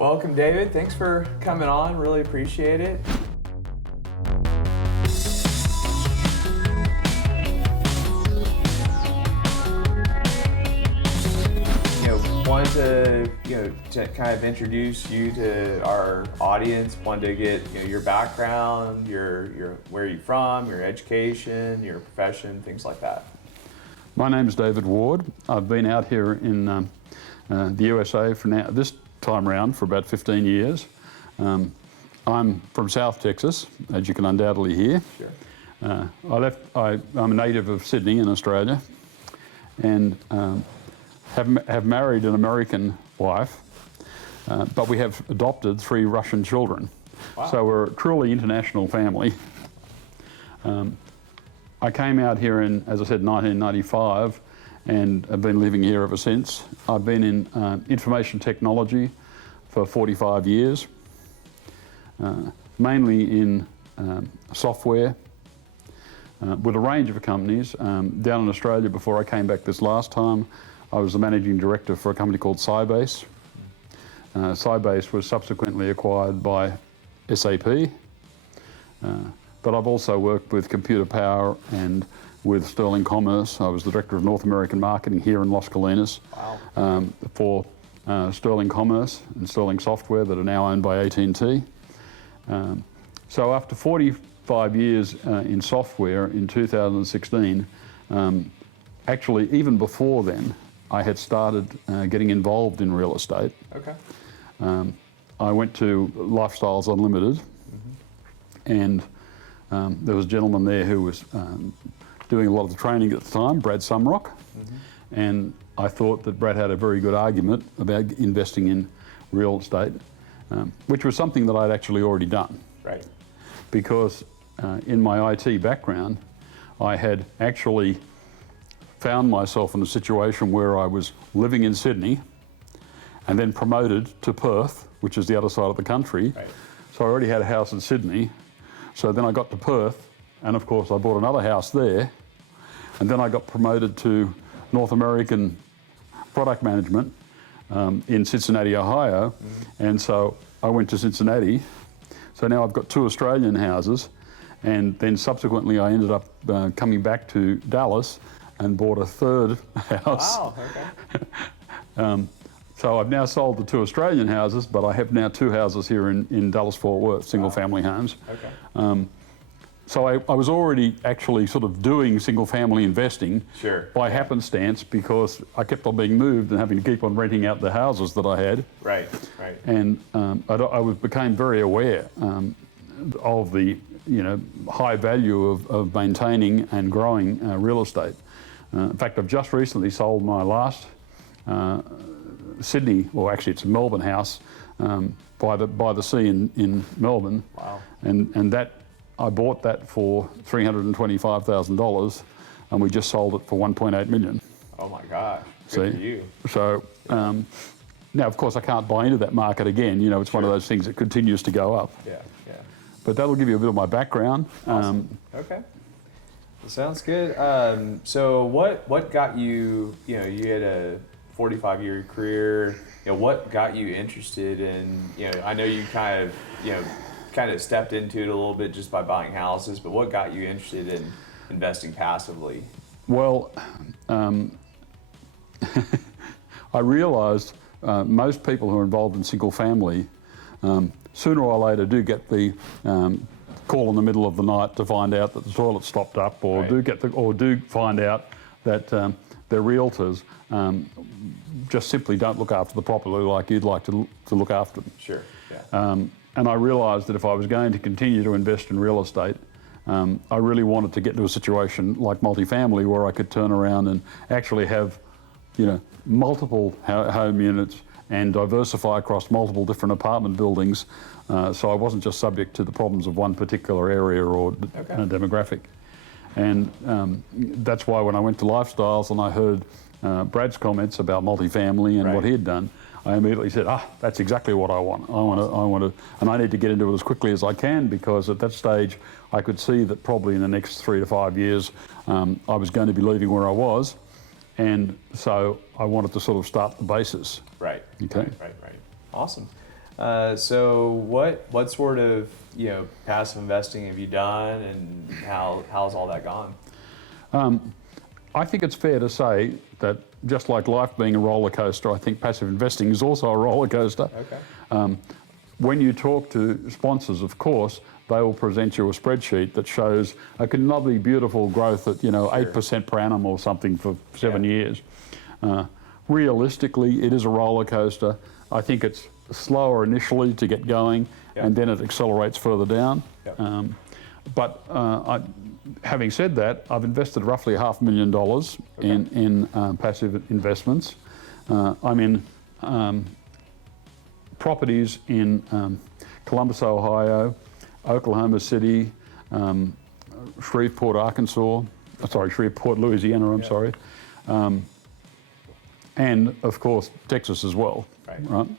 Welcome, David. Thanks for coming on. Really appreciate it. Wanted to kind of introduce you to our audience. Wanted to get your background, your where you're from, your education, your profession, things like that. My name is David Ward. I've been out here in the USA for now, this time around for about 15 years. I'm from South Texas, as you can undoubtedly hear. Sure. I'm a native of Sydney in Australia, and have married an American wife, but we have adopted 3 Russian children. Wow. So we're a truly international family. I came out here in, as I said, 1995, and have been living here ever since. I've been in information technology for 45 years, mainly in software, with a range of companies. Down in Australia, before I came back this last time, I was the managing director for a company called Sybase. Sybase was subsequently acquired by SAP, but I've also worked with Computer Power and with Sterling Commerce. I was the director of North American marketing here in Las Colinas. Wow. For Sterling Commerce and Sterling Software that are now owned by AT&T. So after 45 years in software in 2016, actually even before then, I had started getting involved in real estate. Okay. I went to Lifestyles Unlimited, and there was a gentleman there who was doing a lot of the training at the time, Brad Sumrock, and I thought that Brad had a very good argument about investing in real estate, which was something that I'd actually already done. Right. Because in my IT background, I had actually found myself in a situation where I was living in Sydney and then promoted to Perth, which is the other side of the country. Right. So I already had a house in Sydney. So then I got to Perth, and of course I bought another house there, and then I got promoted to North American product management in Cincinnati, Ohio, and so I went to Cincinnati. So now I've got 2 Australian houses, and then subsequently I ended up coming back to Dallas and bought a 3rd house. Wow, okay. So I've now sold the 2 Australian houses, but I have now 2 houses here in Dallas-Fort Worth, single-family homes. Okay. So I was already actually sort of doing single-family investing Sure. by happenstance, because I kept on being moved and having to keep on renting out the houses that I had. Right, right. And became very aware of the high value of maintaining and growing real estate. In fact, I've just recently sold my last Sydney, well actually it's a Melbourne house by the sea in Melbourne. Wow. And that I bought that for $325,000, and we just sold it for $1.8 million. Oh my gosh. Good See? for you. So now of course I can't buy into that market again. It's one of those things that continues to go up. Yeah, yeah. But that'll give you a bit of my background. Awesome. Okay. Sounds good. So what got you, you had a 45-year career, what got you interested in, I know you kind of stepped into it a little bit just by buying houses, but what got you interested in investing passively? Well, I realized most people who are involved in single family, sooner or later do get the call in the middle of the night to find out that the toilet's stopped up, or right. do find out that their realtors just simply don't look after the property like you'd like to look after them. Sure. Yeah. And I realised that if I was going to continue to invest in real estate, I really wanted to get to a situation like multifamily where I could turn around and actually have, multiple home units and diversify across multiple different apartment buildings, so I wasn't just subject to the problems of one particular area or demographic. And that's why when I went to Lifestyles and I heard Brad's comments about multifamily and what he had done, I immediately said, that's exactly what I want. I want to, and I need to get into it as quickly as I can, because at that stage I could see that probably in the next 3 to 5 years I was going to be leaving where I was, and so I wanted to sort of start the basis. Right. Okay. Right. Awesome. So what sort of passive investing have you done, and how's all that gone? I think it's fair to say that just like life being a roller coaster, I think passive investing is also a roller coaster. Okay. When you talk to sponsors, of course, they will present you a spreadsheet that shows a lovely, beautiful growth at 8% per annum or something for 7 years. Realistically, it is a roller coaster. I think it's slower initially to get going, and then it accelerates further down. But having said that, I've invested roughly $500,000 in passive investments. I'm in properties in Columbus, Ohio, Oklahoma City, Shreveport, Louisiana, I'm sorry, and of course Texas as well. Right? Awesome.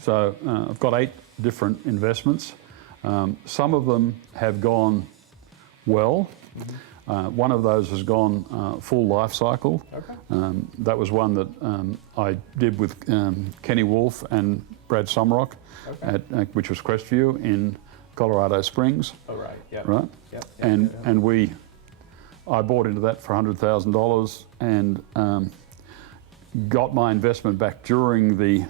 So I've got 8 different investments. Some of them have gone well. One of those has gone full life cycle. Okay. That was one that I did with Kenny Wolf and Brad Sumrock, which was Crestview in Colorado Springs. Oh, right. Yeah. Right. Yep. And I bought into that for $100,000 and got my investment back during the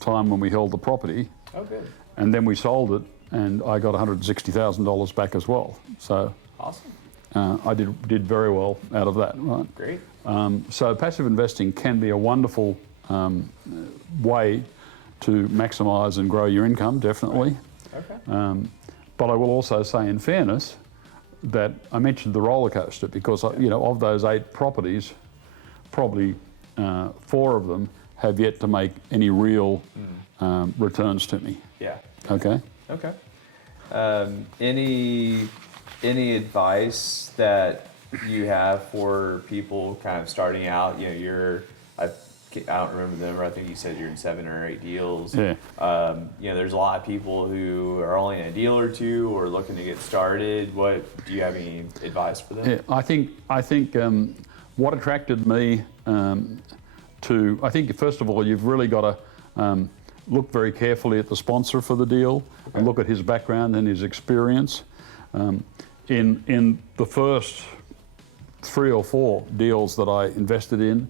time when we held the property. Oh, good. And then we sold it, and I got $160,000 back as well. So awesome. I did very well out of that. Right. Great. So passive investing can be a wonderful way to maximise and grow your income, definitely. Right. Okay. But I will also say, in fairness, that I mentioned the roller coaster because of those 8 properties, probably 4 of them have yet to make any real returns to me. Yeah. Okay. Okay. Any advice that you have for people kind of starting out? I don't remember the number. I think you said you're in 7 or 8 deals. Yeah. There's a lot of people who are only in a deal or 2 or looking to get started. Do you have any advice for them? Yeah, I think what attracted me I think first of all you've really got to look very carefully at the sponsor for the deal and look at his background and his experience. In the first 3 or 4 deals that I invested in,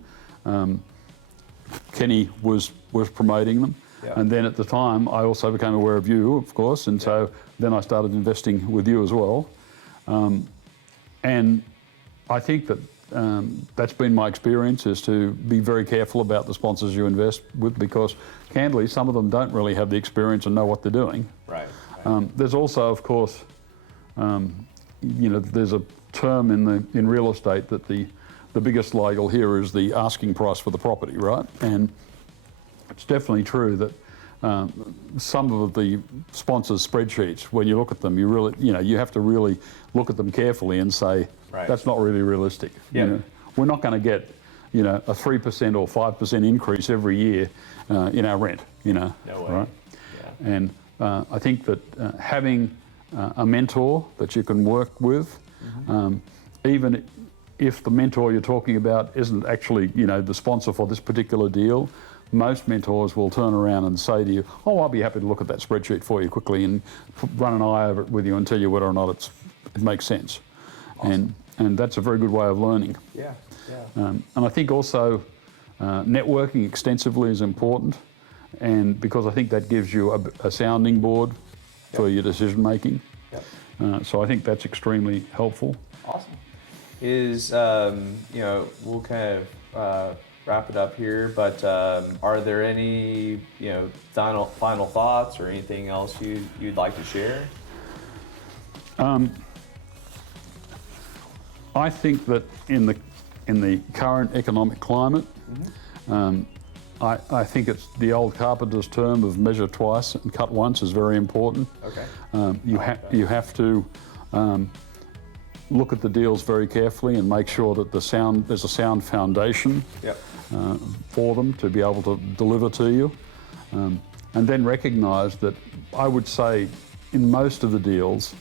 Kenny was promoting them. Yeah. And then at the time, I also became aware of you, of course, and so then I started investing with you as well. And I think that that's been my experience, is to be very careful about the sponsors you invest with, because candidly, some of them don't really have the experience and know what they're doing. Right. There's also, of course, there's a term in real estate that the biggest lie you'll hear is the asking price for the property, right? And it's definitely true that some of the sponsors' spreadsheets, when you look at them, you have to really look at them carefully and say, that's not really realistic. Yeah. We're not going to get, a 3% or 5% increase every year in our rent, No way. right? Yeah. And I think that having a mentor that you can work with, even if the mentor you're talking about isn't actually, the sponsor for this particular deal, most mentors will turn around and say to you, "Oh, I'll be happy to look at that spreadsheet for you quickly and run an eye over it with you and tell you whether or not it makes sense." Awesome. And that's a very good way of learning. Yeah. And I think also networking extensively is important, and because I think that gives you a sounding board for your decision making. Yep. So I think that's extremely helpful. Awesome. We'll kind of wrap it up here, but are there any final thoughts or anything else you'd like to share? I think that in the current economic climate, I think it's the old carpenter's term of measure twice and cut once is very important. Okay. You have to look at the deals very carefully and make sure that there's a sound foundation for them to be able to deliver to you. And then recognise that I would say in most of the deals,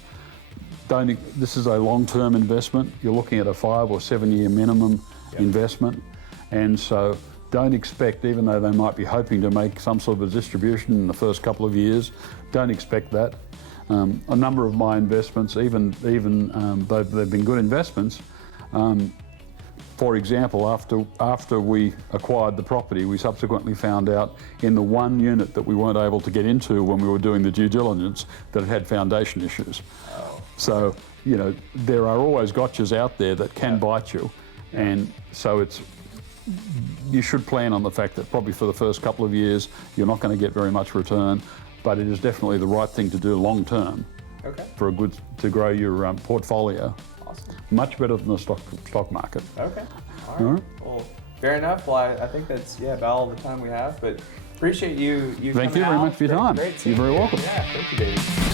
this is a long-term investment. You're looking at a 5 or 7 year minimum investment. And so don't expect, even though they might be hoping to make some sort of a distribution in the first couple of years, don't expect that. A number of my investments, even though they've been good investments, for example, after we acquired the property, we subsequently found out in the one unit that we weren't able to get into when we were doing the due diligence that it had foundation issues. Oh. So, you know, there are always gotchas out there that can bite you. And so you should plan on the fact that probably for the first couple of years, you're not going to get very much return, but it is definitely the right thing to do long term Okay. to grow your portfolio. Awesome. Much better than the stock market. Okay. All right. Well, fair enough. Well, I think that's about all the time we have, but appreciate you Thank coming you very out. much for your time. Great You're seeing very you. welcome. Yeah, thank you, David.